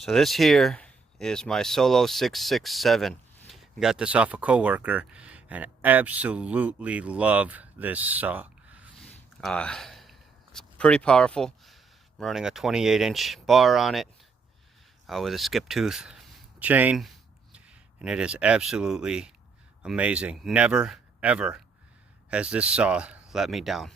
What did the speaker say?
So this here is my Solo 667. Got this off a coworker and absolutely love this saw. It's pretty powerful. I'm running a 28-inch bar on it with a skip tooth chain, and it is absolutely amazing. Never ever has this saw let me down.